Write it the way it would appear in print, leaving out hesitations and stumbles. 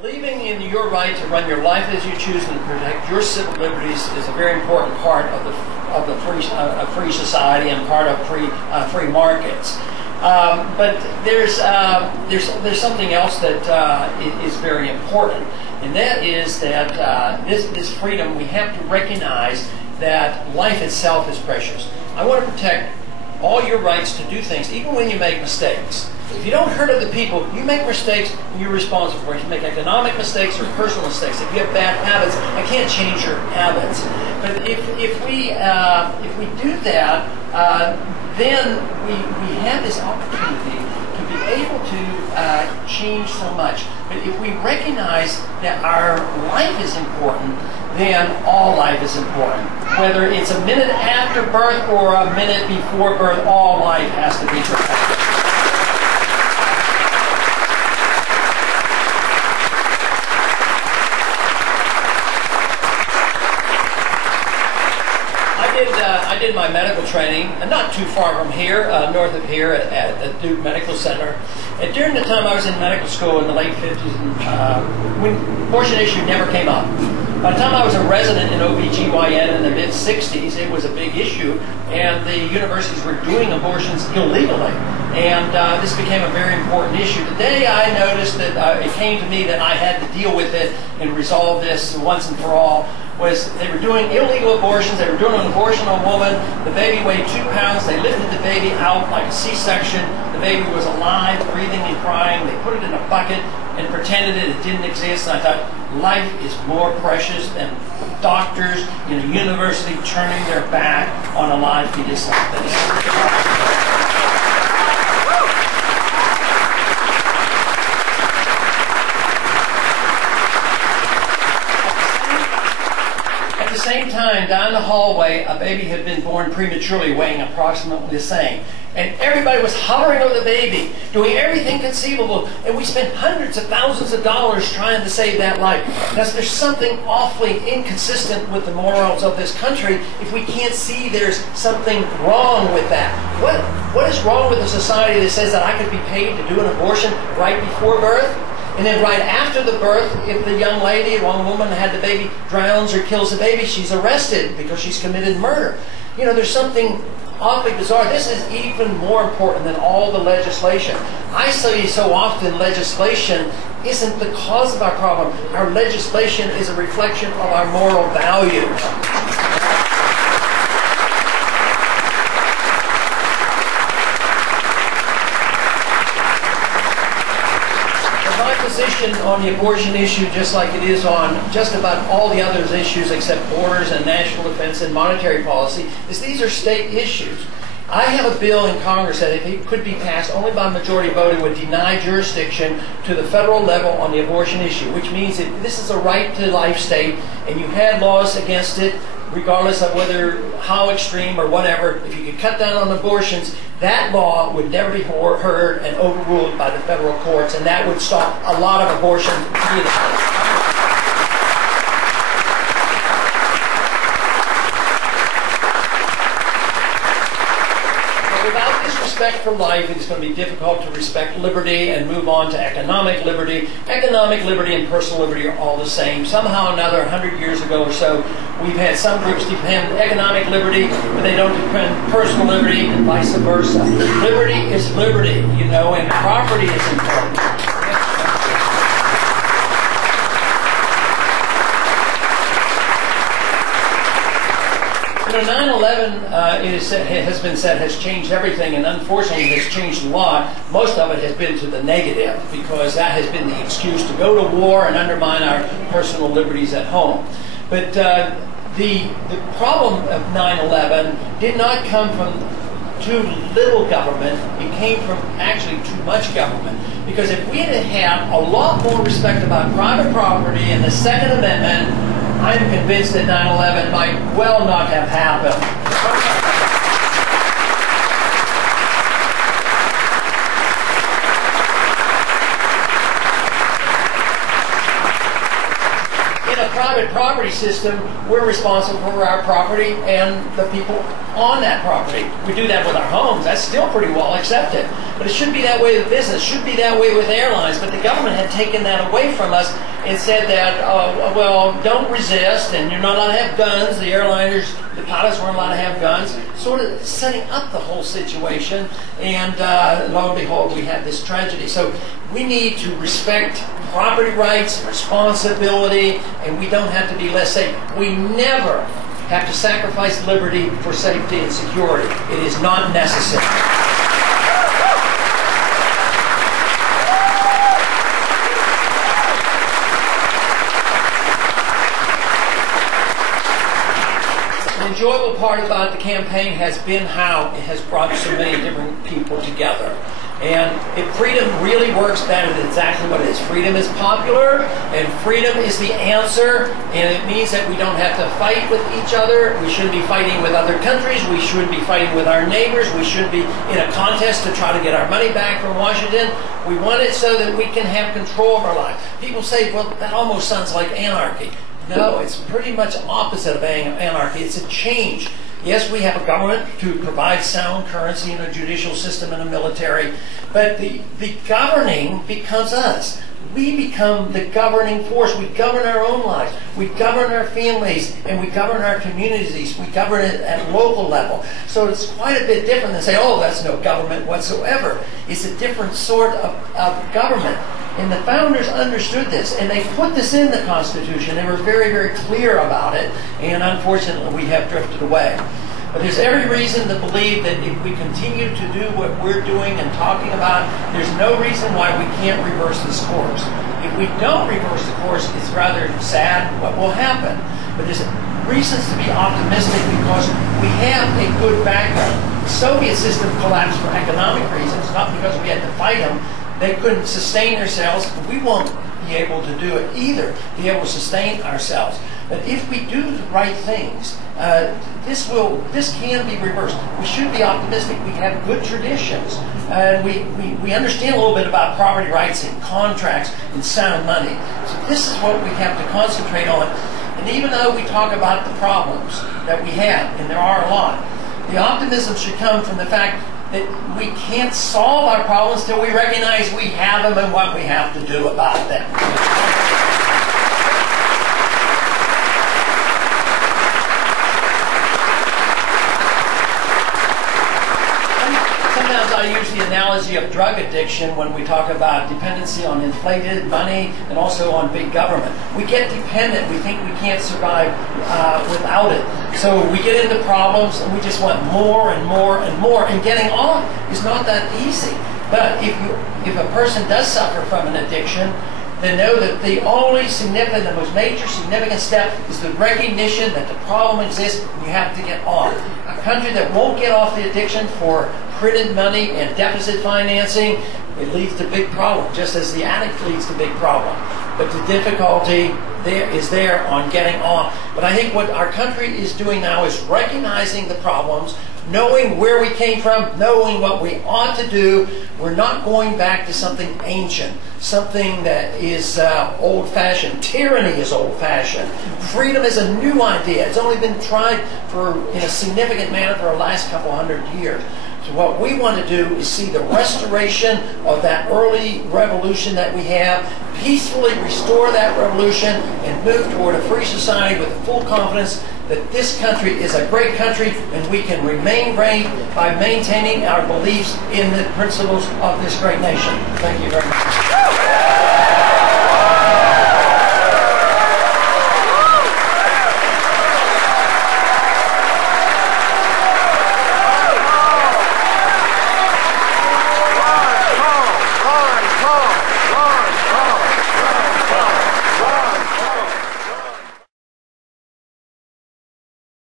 Believing in your right to run your life as you choose and protect your civil liberties is a very important part of the free society and part of free markets. But there's something else that is very important, and that is that this freedom, we have to recognize that life itself is precious. I want to protect all your rights to do things, even when you make mistakes. If you don't hurt other people, you make mistakes, and you're responsible for it. If you make economic mistakes or personal mistakes, if you have bad habits, I can't change your habits. But if we do that, then we have this opportunity to be able to change so much. But if we recognize that our life is important, then all life is important. Whether it's a minute after birth or a minute before birth, all life has to be protected. I did my medical training, not too far from here, north of here at the Duke Medical Center. And during the time I was in medical school in the late 50s, when abortion issue never came up. By the time I was a resident in OBGYN in the mid-60s, it was a big issue, and the universities were doing abortions illegally. And this became a very important issue. Today I noticed that it came to me that I had to deal with it and resolve this once and for all. Was they were doing illegal abortions. They were doing an abortion on a woman. The baby weighed 2 pounds. They lifted the baby out like a C-section. The baby was alive, breathing and crying. They put it in a bucket and pretended that it didn't exist. And I thought, life is more precious than doctors in a university turning their back on a live fetus like this. At the same time, down the hallway, a baby had been born prematurely, weighing approximately the same. And everybody was hovering over the baby, doing everything conceivable, and we spent hundreds of thousands of dollars trying to save that life. Now, there's something awfully inconsistent with the morals of this country if we can't see there's something wrong with that. What is wrong with a society that says that I could be paid to do an abortion right before birth? And then right after the birth, if the young lady, a young woman had the baby, drowns or kills the baby, she's arrested because she's committed murder. You know, there's something awfully bizarre. This is even more important than all the legislation. I say so often legislation isn't the cause of our problem. Our legislation is a reflection of our moral values. Position on the abortion issue, just like it is on just about all the other issues except borders and national defense and monetary policy, is these are state issues. I have a bill in Congress that if it could be passed only by majority vote, it would deny jurisdiction to the federal level on the abortion issue, which means that this is a right to life state, and you had laws against it, regardless of whether how extreme or whatever. If you could cut down on abortions, that law would never be heard and overruled by the federal courts, and that would stop a lot of abortions immediately. Without this respect for life, it's going to be difficult to respect liberty and move on to economic liberty. Economic liberty and personal liberty are all the same. Somehow or another, 100 years ago or so, we've had some groups depend economic liberty, but they don't depend personal liberty, and vice versa. Liberty is liberty, you know, and property is important. 9/11 has been said has changed everything, and unfortunately has changed a lot. Most of it has been to the negative, because that has been the excuse to go to war and undermine our personal liberties at home. But the problem of 9/11 did not come from too little government. It came from actually too much government. Because if we had had a lot more respect about private property and the Second Amendment, I'm convinced that 9/11 might well not have happened. In a crowded private property system, we're responsible for our property and the people on that property. We do that with our homes. That's still pretty well accepted. But it should be that way with business. It should be that way with airlines. But the government had taken that away from us and said that, well, don't resist, and you're not allowed to have guns. The airliners, the pilots weren't allowed to have guns. Sort of setting up the whole situation. And lo and behold, we had this tragedy. So we need to respect property rights, responsibility, and we don't have to be less safe. We never have to sacrifice liberty for safety and security. It is not necessary. The enjoyable part about the campaign has been how it has brought so many different people together. And if freedom really works, that is exactly what it is. Freedom is popular, and freedom is the answer, and it means that we don't have to fight with each other. We shouldn't be fighting with other countries. We shouldn't be fighting with our neighbors. We shouldn't be in a contest to try to get our money back from Washington. We want it so that we can have control of our lives. People say, well, that almost sounds like anarchy. No, it's pretty much opposite of anarchy. It's a change. Yes, we have a government to provide sound currency and a judicial system and a military, but the governing becomes us. We become the governing force. We govern our own lives. We govern our families, and we govern our communities. We govern it at local level. So it's quite a bit different than say, oh, that's no government whatsoever. It's a different sort of government. And the founders understood this, and they put this in the Constitution. They were very, very clear about it, and unfortunately we have drifted away. But there's every reason to believe that if we continue to do what we're doing and talking about, there's no reason why we can't reverse this course. If we don't reverse the course, it's rather sad what will happen. But there's reasons to be optimistic because we have a good background. The Soviet system collapsed for economic reasons, not because we had to fight them. They couldn't sustain themselves. We won't be able to do it either, be able to sustain ourselves. But if we do the right things, this can be reversed. We should be optimistic. We have good traditions. We understand a little bit about property rights and contracts and sound money. So this is what we have to concentrate on. And even though we talk about the problems that we have, and there are a lot, the optimism should come from the fact that we can't solve our problems till we recognize we have them and what we have to do about them. Sometimes I use the analogy of drug addiction when we talk about dependency on inflated money and also on big government. We get dependent. We think we can't survive without it. So we get into problems and we just want more and more and more. And getting off is not that easy. But if a person does suffer from an addiction, then know that the most major significant step is the recognition that the problem exists and you have to get off. A country that won't get off the addiction for printed money and deficit financing, it leads to big problems, just as the addict leads to big problem. But the difficulty is there on getting off. But I think what our country is doing now is recognizing the problems, knowing where we came from, knowing what we ought to do. We're not going back to something ancient, something that is old-fashioned. Tyranny is old-fashioned. Freedom is a new idea. It's only been tried in a significant manner for the last couple hundred years. So what we want to do is see the restoration of that early revolution that we have, peacefully restore that revolution, and move toward a free society with full confidence that this country is a great country and we can remain great by maintaining our beliefs in the principles of this great nation. Thank you very much.